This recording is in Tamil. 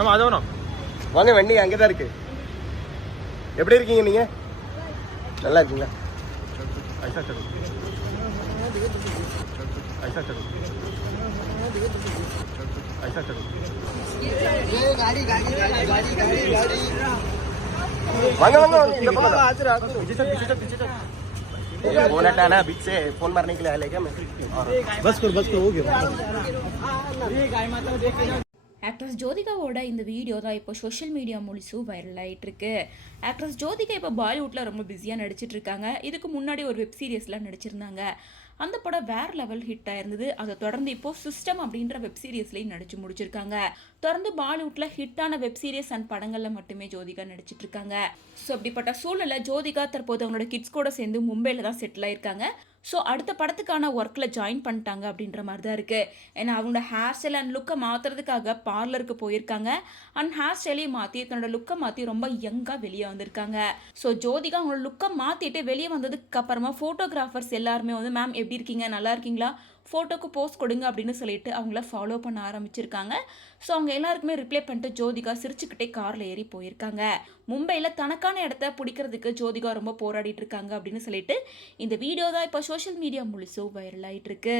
ஆமா அது வேணும். வாங்க வண்டி அங்கே தான் இருக்கு. எப்படி இருக்கீங்க நீங்க? நல்லா இருக்கீங்களா? ஐசா சடு ஐசா சடு ஐசா சடு वांगा वांगा இந்த பக்கம் आचरा विजय फोन हटाना बीच से फोन मारने के लिए आएगा मैं बस कर हो गया. ஆக்ட்ரஸ் ஜோதிகாவோட இந்த வீடியோ தான் இப்போ சோஷியல் மீடியா முழுசும் வைரல் ஆகிட்டு இருக்கு. ஆக்ட்ரஸ் ஜோதிகா இப்போ பாலிவுட்டில் ரொம்ப பிஸியாக நடிச்சிட்டு இருக்காங்க. இதுக்கு முன்னாடி ஒரு வெப் சீரிஸ்லாம் நடிச்சிருந்தாங்க. அந்த படம் வேறு லெவல் ஹிட் ஆயிருந்தது. அதை தொடர்ந்து இப்போ சிஸ்டம் அப்படின்ற வெப் சீரிஸ்லையும் நடிச்சு முடிச்சிருக்காங்க. தொடர்ந்து பாலிவுட்டில் ஹிட்டான வெப் சீரிஸ் அண்ட் படங்களில் மட்டுமே ஜோதிகா நடிச்சிட்டு இருக்காங்க. ஸோ அப்படிப்பட்ட சூழலை ஜோதிகா தற்போது அவங்களோட கிட்ஸ் கூட சேர்ந்து மும்பையில் தான் செட்டில் ஆயிருக்காங்க. ஸோ அடுத்த படத்துக்கான ஒர்க்கில் ஜாயின் பண்ணிட்டாங்க அப்படின்ற மாதிரி தான் இருக்குது. ஏன்னா அவங்களோட ஹேர் ஸ்டைல் அண்ட் லுக்கை மாற்றுறதுக்காக பார்லருக்கு போயிருக்காங்க. அண்ட் ஹேர் ஸ்டைலையும் மாற்றி தன்னோட லுக்கை மாற்றி ரொம்ப யங்காக வெளியே வந்திருக்காங்க. ஸோ ஜோதிகா அவங்களோட லுக்கை மாற்றிட்டு வெளியே வந்ததுக்கு அப்புறமா ஃபோட்டோகிராஃபர்ஸ் எல்லாருமே வந்து மேம் எப்படி இருக்கீங்க, நல்லா இருக்கீங்களா, ஃபோட்டோக்கு போஸ்ட் கொடுங்க அப்படின்னு சொல்லிட்டு அவங்கள ஃபாலோ பண்ண ஆரம்பிச்சிருக்காங்க. ஸோ அவங்க எல்லாருக்குமே ரிப்ளை பண்ணிட்டு ஜோதிகா சிரிச்சுக்கிட்டே காரில் ஏறி போயிருக்காங்க. மும்பையில் தனக்கான இடத்த பிடிக்கிறதுக்கு ஜோதிகா ரொம்ப போராடிட்டு இருக்காங்க அப்படின்னு சொல்லிட்டு இந்த வீடியோ தான் இப்போ சோஷியல் மீடியா முழுசும் வைரல் ஆகிட்டு இருக்கு.